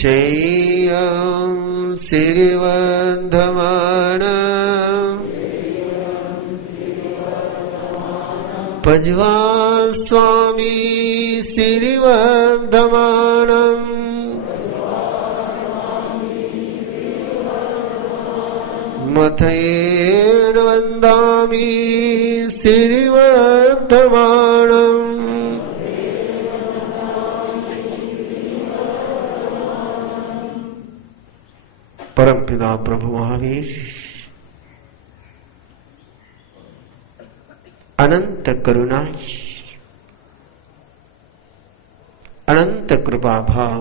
चेयं सिरिवन्धमान पज्वा स्वामी सिरिवन्धमानम् मथयेन वन्दामि सिरिवन्धमानम्। परमपिता प्रभु महावीर अनंत करुणा अनंत कृपा भाव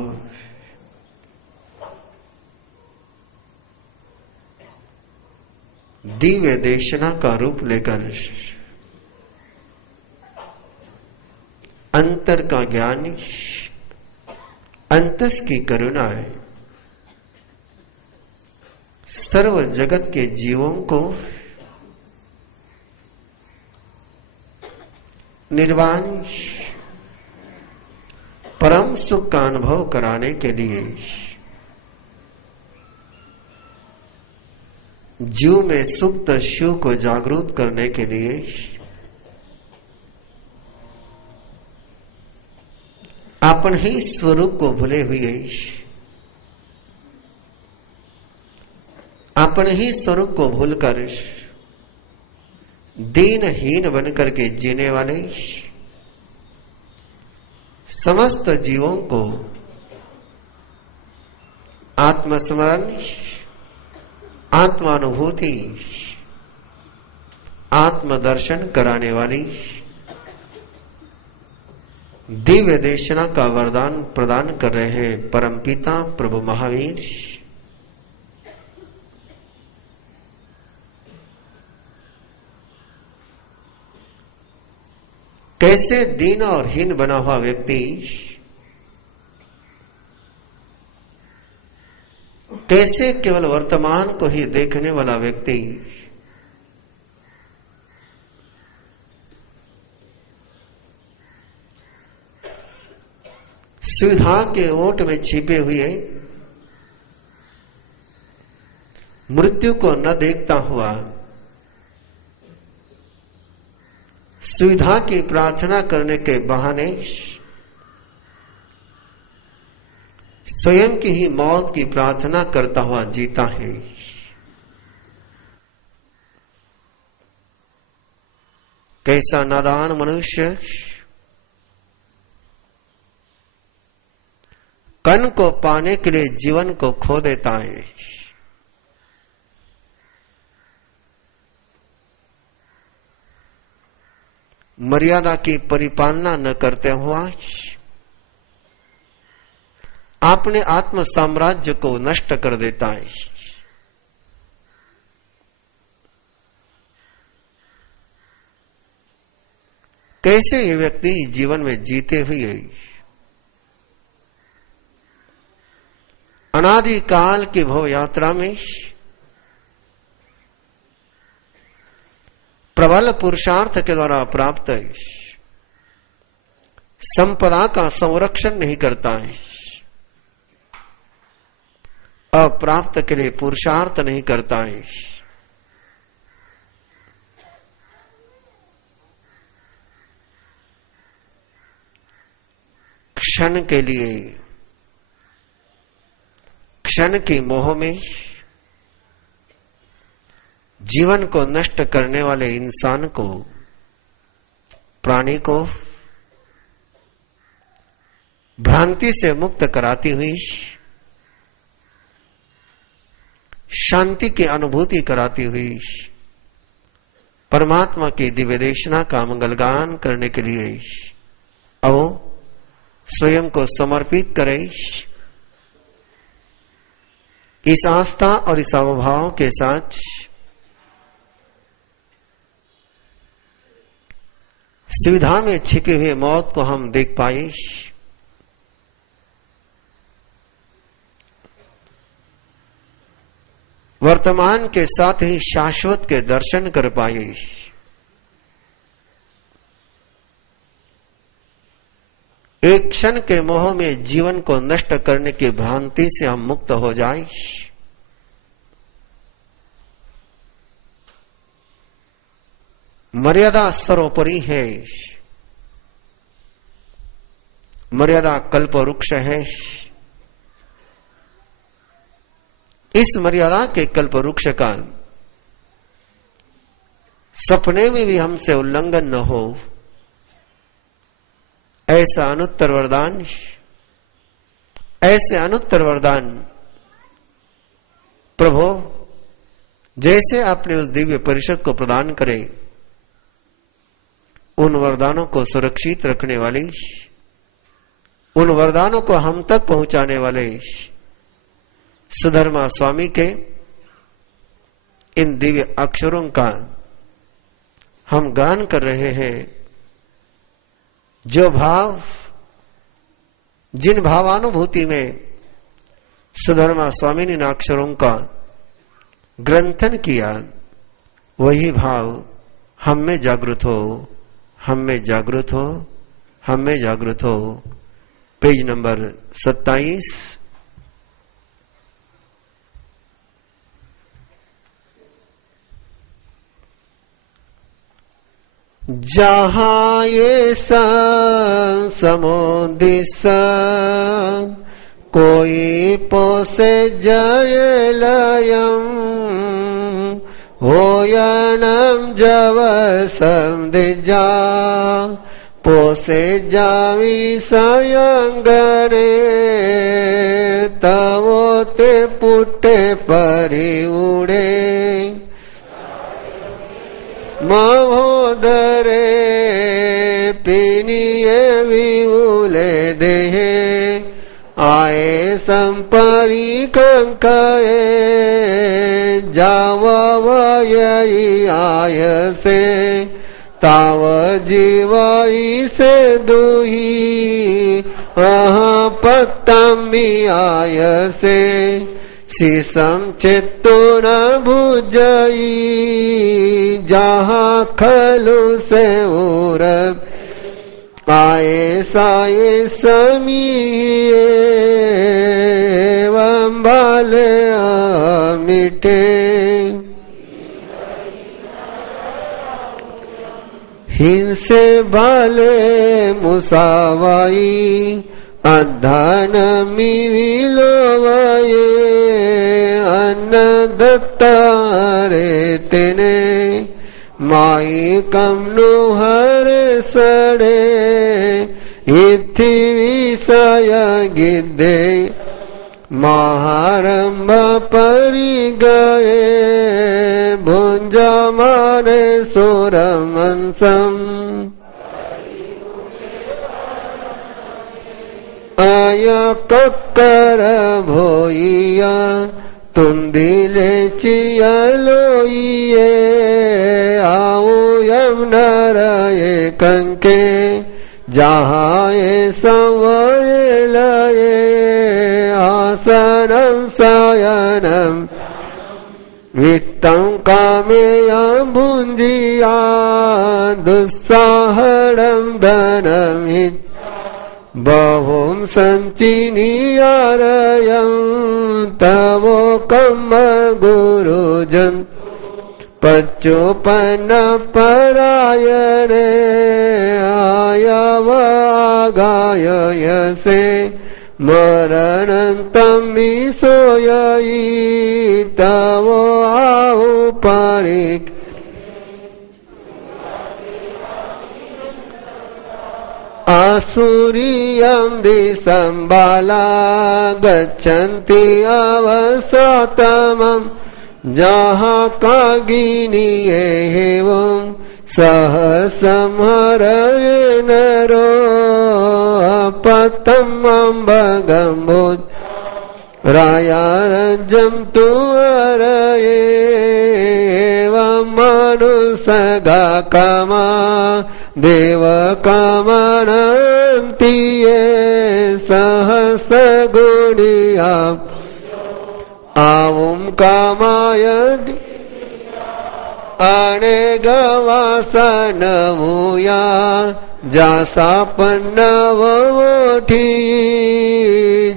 दिव्य देशना का रूप लेकर अंतर का ज्ञान अंतस की करुणा है सर्व जगत के जीवों को निर्वाण परम सुख का अनुभव कराने के लिए जीव में सुप्त शिव को जागरूक करने के लिए अपन ही स्वरूप को भूले हुए अपने ही स्वरूप को भूलकर दीनहीन बनकर के जीने वाले समस्त जीवों को आत्मस्मरण आत्मानुभूति आत्मदर्शन कराने वाली दिव्य देशना का वरदान प्रदान कर रहे हैं परमपिता प्रभु महावीर। कैसे दीन और हीन बना हुआ व्यक्ति कैसे केवल वर्तमान को ही देखने वाला व्यक्ति सुविधा के ओट में छिपे हुए मृत्यु को न देखता हुआ सुविधा की प्रार्थना करने के बहाने स्वयं की ही मौत की प्रार्थना करता हुआ जीता है। कैसा नादान मनुष्य कण को पाने के लिए जीवन को खो देता है। मर्यादा की परिपालना न करते हुआ अपने आत्म साम्राज्य को नष्ट कर देता है। कैसे ये व्यक्ति जीवन में जीते हुए अनादि काल की भव यात्रा में प्रबल पुरुषार्थ के द्वारा प्राप्त संपदा का संरक्षण नहीं करता है, अप्राप्त के लिए पुरुषार्थ नहीं करता है, क्षण के लिए क्षण की मोह में जीवन को नष्ट करने वाले इंसान को प्राणी को भ्रांति से मुक्त कराती हुई शांति की अनुभूति कराती हुई परमात्मा की दिव्य देशना का मंगलगान करने के लिए आओ स्वयं को समर्पित करे। इस आस्था और इस अवभाव के साथ सुविधा में छिपे हुए मौत को हम देख पाए, वर्तमान के साथ ही शाश्वत के दर्शन कर पाए। एक क्षण के मोह में जीवन को नष्ट करने की भ्रांति से हम मुक्त हो जाएं। मर्यादा सर्वोपरि है, मर्यादा कल्प वृक्ष है। इस मर्यादा के कल्प वृक्ष का सपने में भी हमसे उल्लंघन न हो, ऐसा अनुत्तर वरदान, ऐसे अनुत्तर वरदान प्रभु जैसे आपने उस दिव्य परिषद को प्रदान करे, उन वरदानों को सुरक्षित रखने वाले, उन वरदानों को हम तक पहुंचाने वाले सुधर्मा स्वामी के इन दिव्य अक्षरों का हम गान कर रहे हैं। जो भाव, जिन भावानुभूति में सुधर्मा स्वामी ने इन अक्षरों का ग्रंथन किया, वही भाव हम में जागृत हो, हम में जागृत हो, हम में जागृत हो। Page number 27। जहां ये समुदिस कोई पोसे जय लयम होयनम जवसम दिजा पोसे जावी सयंगरे तवो ते पुटे परि उड़े महोदरे पिनिये विउले देहे आए संपरी कंकाए जावयी आय से ताव जीवई से दुही पत्तमी आय से शीशम चित्तो न भुजई जहाँ खलु से उर आए साए समीए वंबाल मिटे हिंसे बाले मुसावाई अधान मिलोवाये अन्न दत्तारे तेने माई कमनु हर सड़े इथि विषय गिद्धे महारंभ परि गए भुंजा माने सुरमंसम आया कक्कर भोइया तुंदिले चिया लोइए आओ यमनराये कंके जहाए संवय लये आसनम सायनम वित्तं कामेया भुंजिया दुस्साहरम धनम बहुम संचिनीयारयं तवो कम गुरुजन पच्चोपन्न परायणे आयव आगायसे मरणन्तं सोयई तवो आहु पारिक आसुरियं दिसंबाला गच्छन्ति अवसतमं जहाँ कागिनी एवं सह संहरये नरो अपतमं भगम्बुज रायारजं तु अरये एवं मनुसगा कामा देव कामनन्ति ये सहस गुणिया आऊं कामाय अनेक वासन भूया जासा पन्नवोठी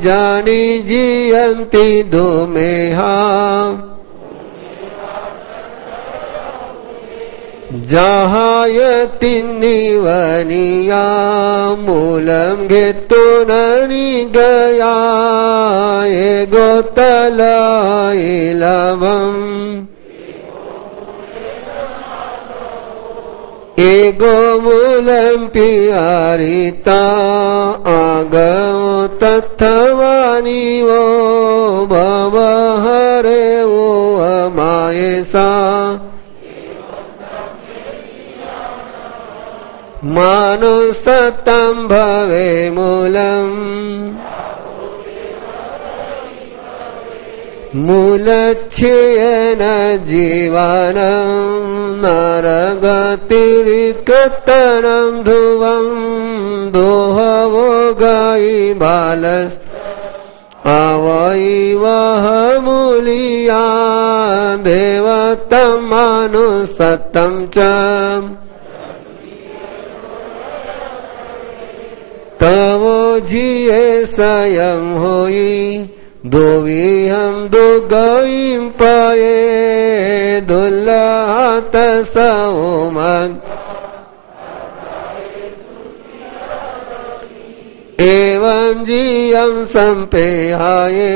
जानी जियंती दुमेहा जहायति निवनिया मूलम घेतून गया गोतलम एगो मूलम पियारिता आगो तत्वानी वो भव हरे वो अमायसा मानुसतं भवे मूलम् मूलच्छेन जीवनं नरगतिरिक्तनं ध्रुवं दोहवो गायि बालस् आवैवह मूलिया देवतं मानुसतं च तवो जिये स्वयं होई दोविहम दो गईम पाए दुल्लात सौमन एवं जियम संपेहाये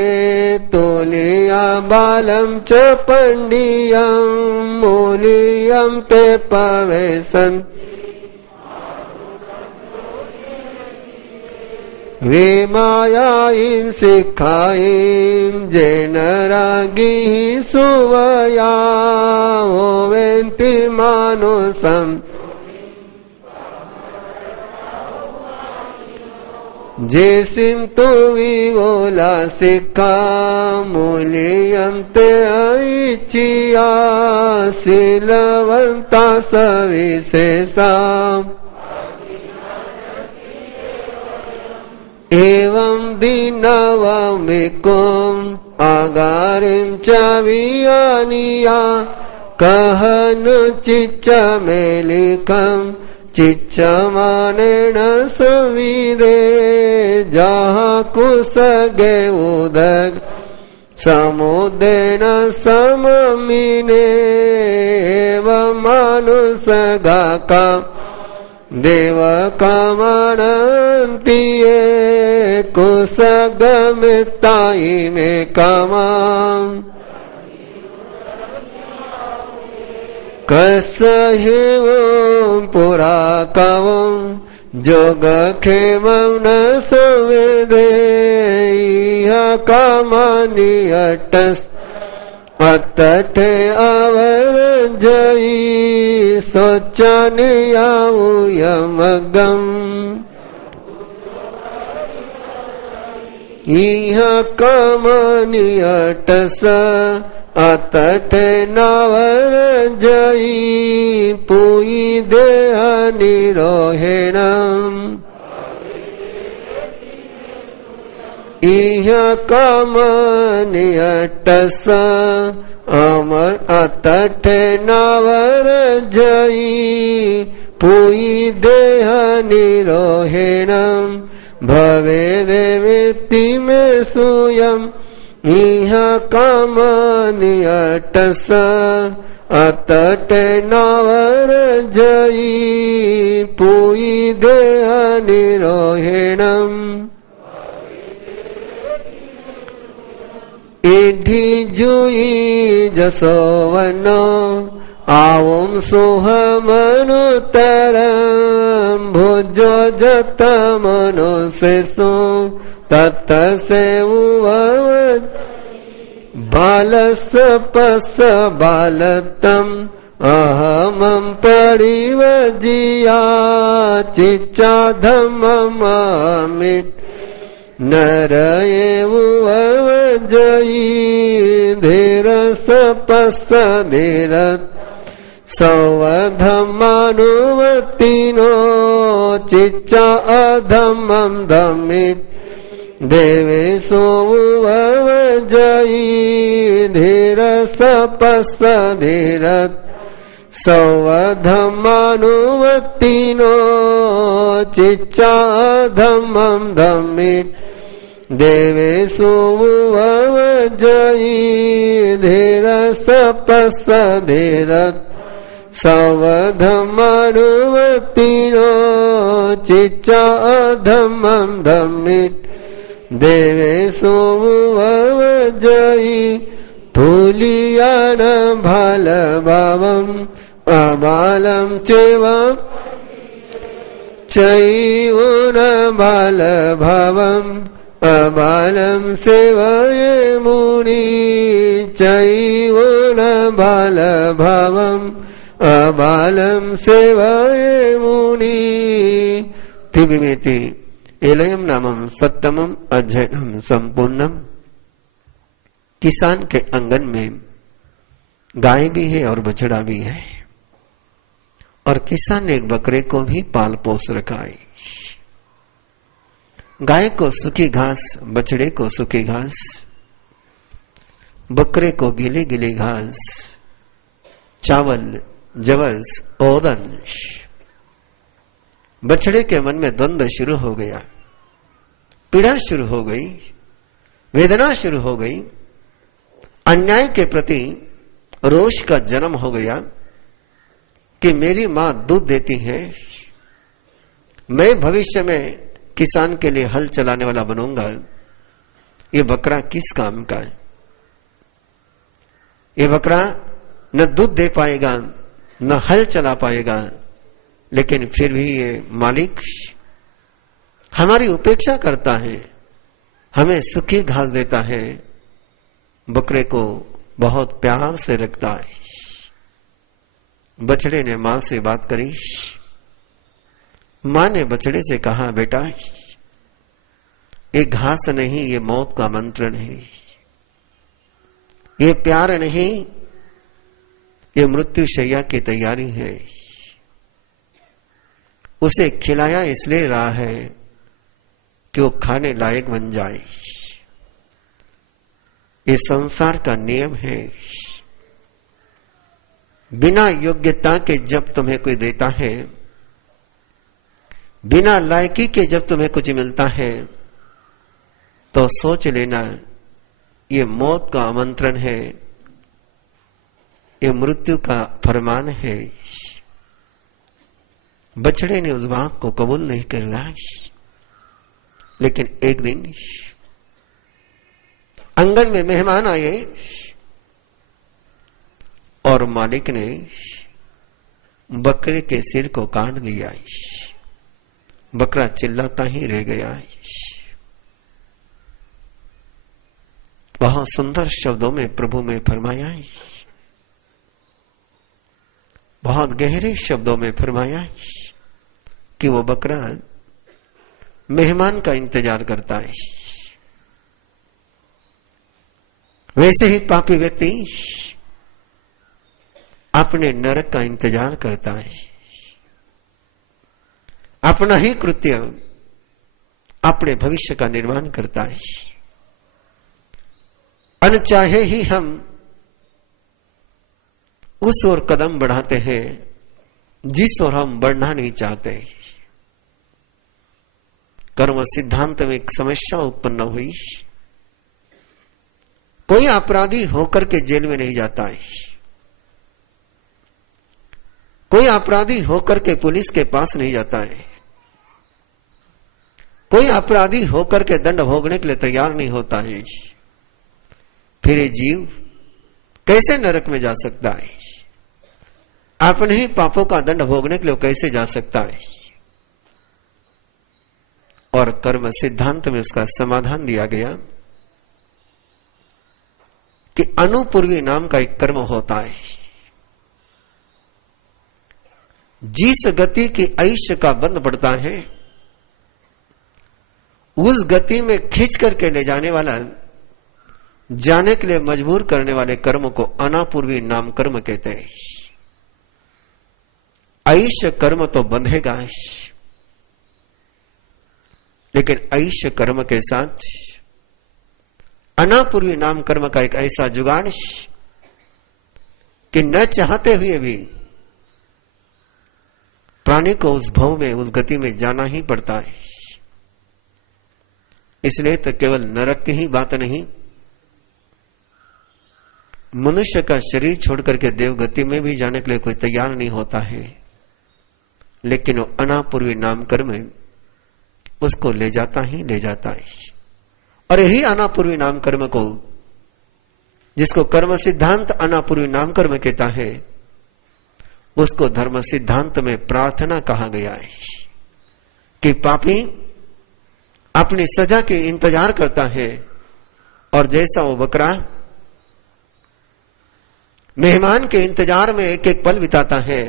तोलिया बालम च पंडियम मूलियम ते पवेसन वे मायाईं सिखाईं जेन रागी सुवया ओवेन्ति मानुसम जेसिम तु विवोला सिखा मूल्यं ते ऐचिया सिलवंता सविशेषा एवं दीनवमिकुम आगारिम च वियानिया कहन चिच्च मेलिकम चिच्च मानेन संविदे जहाँ कुसगे उदग समुदेन सममिने एवं मानुसगा का देव कामनन्ति ये कुसगमिताई में कामां कसहिवं पुरा कवं जोगक्षेमं न संवेदे इह कामानि अट्टस् अतटे अवरजयी सोचनियावुयमगम इह कामनियटस अतटे नवरजयी पुई देह निरोहेणम् इह कामनियटस अमर अतटे नवरजयी पुई देह निरोहेणम् भवे देवेति मे सूयम् इह कामनियटस अतटे नवरजयी पुई देह निरोहेणम् इधि जुई जसोवनो आवम सुहमनुतरम भुजो जत मनुष्यसु तत से बालस पस बालतम अहमं परिवजिया चिच्चा धम्मम अमिट नरएवुवजयी धीरस पस धीरत सौवधमानुवतिनो चिच्चा अधम्मं धम्मिट देवे सोवजयी धीरस पस धीरत सौवधमानुवत्तिनो चिच्चाधमं धम्मिट देवेषु ववजयी धीरसपसधीरत् सौवधमानुवत्तिनो चिच्चाधमं धम्मिट देवेषु ववजयी तुलियान भालभावम् अबालं चैव चैवोन बालभावम् अबालं सेवये मुनि चैवोन बालभावम् अबालं सेवये मुनि। तिबिमेति एलयम नामम सत्तमम अध्ययनम संपूर्णम। किसान के आंगन में गाय भी है और बछड़ा भी है, और किसान ने एक बकरे को भी पाल पोस रखा है। गाय को सूखी घास, बछड़े को सूखी घास, बकरे को गीली गीली घास, चावल, जवस, ओदन। बछड़े के मन में द्वंद्व शुरू हो गया, पीड़ा शुरू हो गई, वेदना शुरू हो गई, अन्याय के प्रति रोष का जन्म हो गया कि मेरी मां दूध देती है, मैं भविष्य में किसान के लिए हल चलाने वाला बनूंगा, ये बकरा किस काम का है? ये बकरा न दूध दे पाएगा न हल चला पाएगा, लेकिन फिर भी ये मालिक हमारी उपेक्षा करता है, हमें सूखी घास देता है, बकरे को बहुत प्यार से रखता है। बछड़े ने मां से बात करी। मां ने बछड़े से कहा, बेटा ये घास नहीं, ये मौत का मंत्रण है, ये प्यार नहीं, ये मृत्यु शैया की तैयारी है। उसे खिलाया इसलिए रहा है कि वो खाने लायक बन जाए। ये संसार का नियम है। बिना योग्यता के जब तुम्हें कोई देता है, बिना लायकी के जब तुम्हें कुछ मिलता है, तो सोच लेना ये मौत का आमंत्रण है, ये मृत्यु का फरमान है। बछड़े ने उस बात को कबूल नहीं किया, लेकिन एक दिन आंगन में मेहमान आए और मालिक ने बकरे के सिर को काट दिया। बकरा चिल्लाता ही रह गया। बहुत सुंदर शब्दों में प्रभु में फरमाया, बहुत गहरे शब्दों में फरमाया कि वो बकरा मेहमान का इंतजार करता है। वैसे ही पापी व्यक्ति अपने नरक का इंतजार करता है। अपना ही कृत्य अपने भविष्य का निर्माण करता है। अनचाहे ही हम उस ओर कदम बढ़ाते हैं जिस ओर हम बढ़ना नहीं चाहते। कर्म सिद्धांत में एक समस्या उत्पन्न हुई। कोई अपराधी होकर के जेल में नहीं जाता है, कोई अपराधी होकर के पुलिस के पास नहीं जाता है, कोई अपराधी होकर के दंड भोगने के लिए तैयार नहीं होता है। फिर ये जीव कैसे नरक में जा सकता है? अपने ही पापों का दंड भोगने के लिए कैसे जा सकता है? और कर्म सिद्धांत में उसका समाधान दिया गया कि अनुपूर्वी नाम का एक कर्म होता है। जिस गति की आयुष्य का बंध पड़ता है, उस गति में खींच करके ले जाने वाला, जाने के लिए मजबूर करने वाले कर्म को अनापूर्वी नाम कर्म कहते हैं। आयुष्य कर्म तो बंधेगा, लेकिन आयुष्य कर्म के साथ अनापूर्वी नाम कर्म का एक ऐसा जुगाड़ कि न चाहते हुए भी प्राणी को उस भव में, उस गति में जाना ही पड़ता है। इसलिए तो केवल नरक की ही बात नहीं, मनुष्य का शरीर छोड़कर के देवगति में भी जाने के लिए कोई तैयार नहीं होता है, लेकिन वो अनापूर्वी नाम कर्म उसको ले जाता ही ले जाता है। और यही अनापूर्वी नाम कर्म को, जिसको कर्म सिद्धांत अनापूर्वी नाम कर्म कहता है, उसको धर्म सिद्धांत में प्रार्थना कहा गया है कि पापी अपनी सजा के इंतजार करता है, और जैसा वो बकरा मेहमान के इंतजार में एक एक पल बिताता है,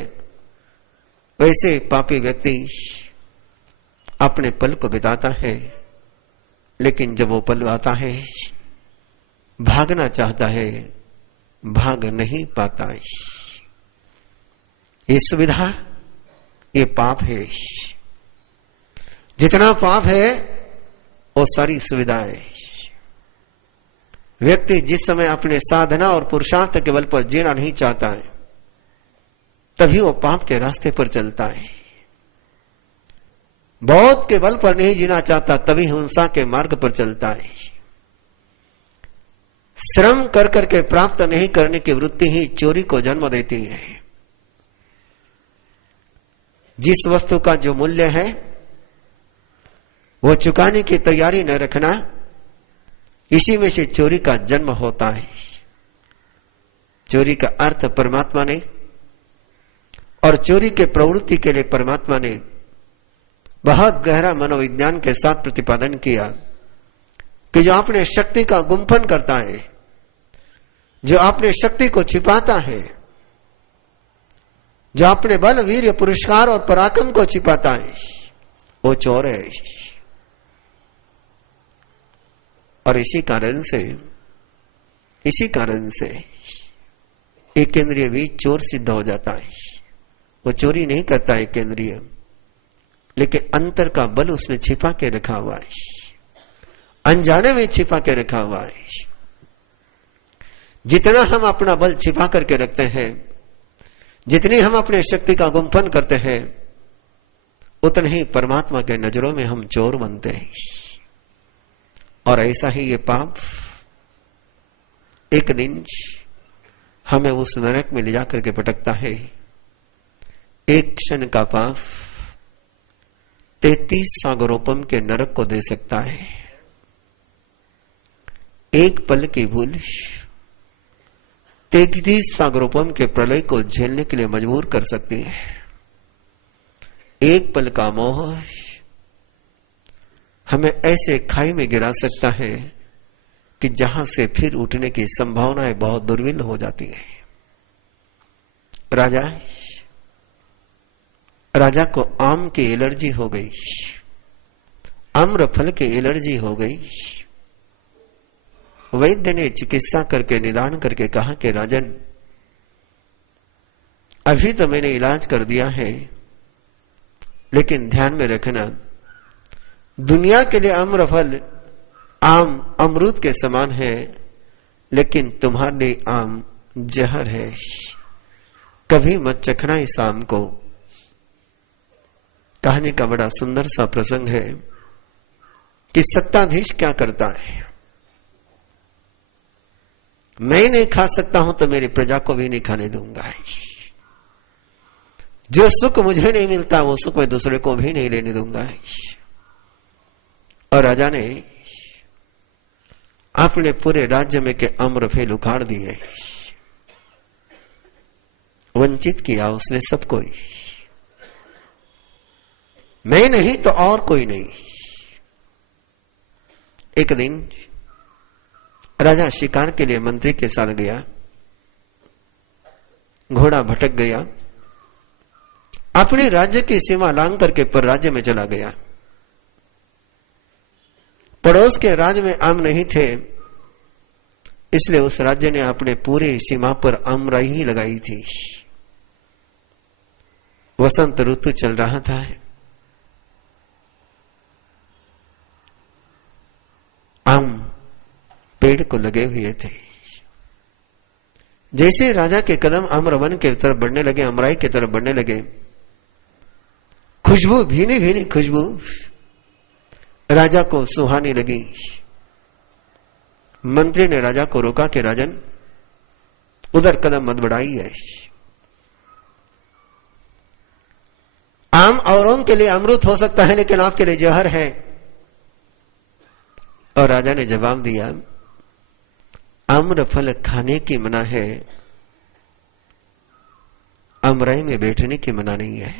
वैसे पापी व्यक्ति अपने पल को बिताता है, लेकिन जब वो पल आता है भागना चाहता है, भाग नहीं पाता है। ये सुविधा, ये पाप है। जितना पाप है वो सारी सुविधा है। व्यक्ति जिस समय अपने साधना और पुरुषार्थ के बल पर जीना नहीं चाहता है, तभी वो पाप के रास्ते पर चलता है। बहुत के बल पर नहीं जीना चाहता, तभी हिंसा के मार्ग पर चलता है। श्रम कर करके प्राप्त नहीं करने की वृत्ति ही चोरी को जन्म देती है। जिस वस्तु का जो मूल्य है वो चुकाने की तैयारी न रखना, इसी में से चोरी का जन्म होता है। चोरी का अर्थ परमात्मा ने, और चोरी के प्रवृत्ति के लिए परमात्मा ने बहुत गहरा मनोविज्ञान के साथ प्रतिपादन किया कि जो अपने शक्ति का गुम्फन करता है, जो अपने शक्ति को छिपाता है, जो अपने बल वीर्य पुरस्कार और पराक्रम को छिपाता है, वो चोर है। और इसी कारण से एक केंद्रीय भी चोर सिद्ध हो जाता है। वो चोरी नहीं करता है केंद्रीय, लेकिन अंतर का बल उसने छिपा के रखा हुआ है, अनजाने में छिपा के रखा हुआ है। जितना हम अपना बल छिपा करके रखते हैं, जितनी हम अपने शक्ति का गुम्फन करते हैं, उतने ही परमात्मा के नजरों में हम चोर बनते हैं। और ऐसा ही ये पाप एक दिन हमें उस नरक में ले जाकर के पटकता है। एक क्षण का पाप 33 सागरोपम के नरक को दे सकता है। एक पल की भूल 33 सागरोपम के प्रलय को झेलने के लिए मजबूर कर सकती है। एक पल का मोह हमें ऐसे खाई में गिरा सकता है कि जहां से फिर उठने की संभावनाएं बहुत दुर्विल हो जाती है। राजा को आम की एलर्जी हो गई, आम्र फल की एलर्जी हो गई। वैद्य ने चिकित्सा करके निदान करके कहा कि राजन, अभी तो मैंने इलाज कर दिया है, लेकिन ध्यान में रखना, दुनिया के लिए आम्र फल आम अमरूद के समान है, लेकिन तुम्हारे लिए आम जहर है। कभी मत चखना इस आम को। कहानी का बड़ा सुंदर सा प्रसंग है कि सत्ताधीश क्या करता है। मैं नहीं खा सकता हूं तो मेरी प्रजा को भी नहीं खाने दूंगा। जो सुख मुझे नहीं मिलता वो सुख मैं दूसरे को भी नहीं लेने दूंगा। और राजा ने अपने पूरे राज्य में के आम्रफल उखाड़ दिए, वंचित किया उसने सबको। मैं नहीं तो और कोई नहीं। एक दिन राजा शिकार के लिए मंत्री के साथ गया, घोड़ा भटक गया, अपने राज्य की सीमा लांघ करके पर राज्य में चला गया। पड़ोस के राज्य में आम नहीं थे, इसलिए उस राज्य ने अपने पूरे सीमा पर आमराई ही लगाई थी। वसंत ऋतु चल रहा था, आम पेड़ को लगे हुए थे। जैसे राजा के कदम आम्रवन की तरफ बढ़ने लगे, अमराई की तरफ बढ़ने लगे, खुशबू, भीनी भीनी खुशबू राजा को सुहानी लगी। मंत्री ने राजा को रोका कि राजन, उधर कदम मत बढ़ाइए। आम औरों के लिए अमृत हो सकता है, लेकिन आपके लिए जहर है। और राजा ने जवाब दिया, आम्र फल खाने की मना है, अमराई में बैठने की मना नहीं है।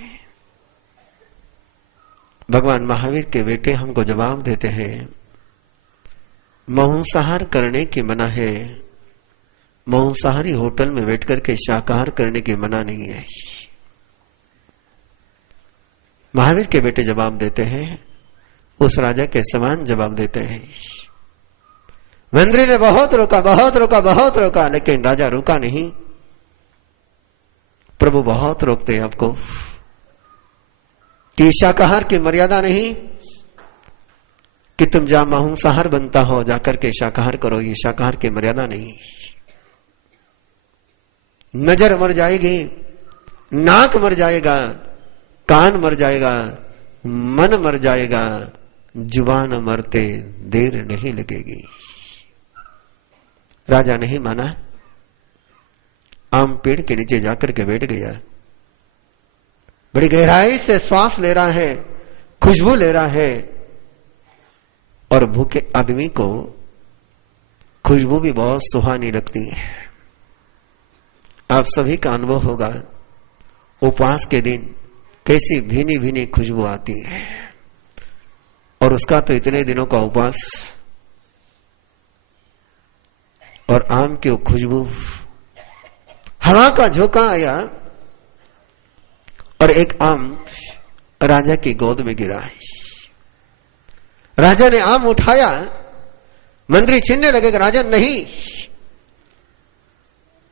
भगवान महावीर के बेटे हमको जवाब देते हैं, मांसाहार करने की मना है, मांसाहारी होटल में बैठ करके शाकाहार करने की मना नहीं है। महावीर के बेटे जवाब देते हैं, उस राजा के समान जवाब देते हैं। मंत्री ने बहुत रोका, बहुत रोका, बहुत रोका, लेकिन राजा रुका नहीं। प्रभु बहुत रोकते हैं आपको कि शाकाहार की मर्यादा नहीं कि तुम जहां मांसाहार बनता हो जाकर के शाकाहार करो, ये शाकाहार की मर्यादा नहीं। नजर मर जाएगी, नाक मर जाएगा, कान मर जाएगा, मन मर जाएगा, जुबान मरते देर नहीं लगेगी। राजा नहीं माना, आम पेड़ के नीचे जाकर के बैठ गया। बड़ी गहराई से श्वास ले रहा है, खुशबू ले रहा है, और भूखे आदमी को खुशबू भी बहुत सुहानी लगती है। आप सभी का अनुभव होगा, उपवास के दिन कैसी भीनी भीनी खुशबू आती है। और उसका तो इतने दिनों का उपवास, और आम की खुशबू। हवा का झोंका आया और एक आम राजा की गोद में गिरा है। राजा ने आम उठाया, मंत्री छीनने लगे, राजन नहीं,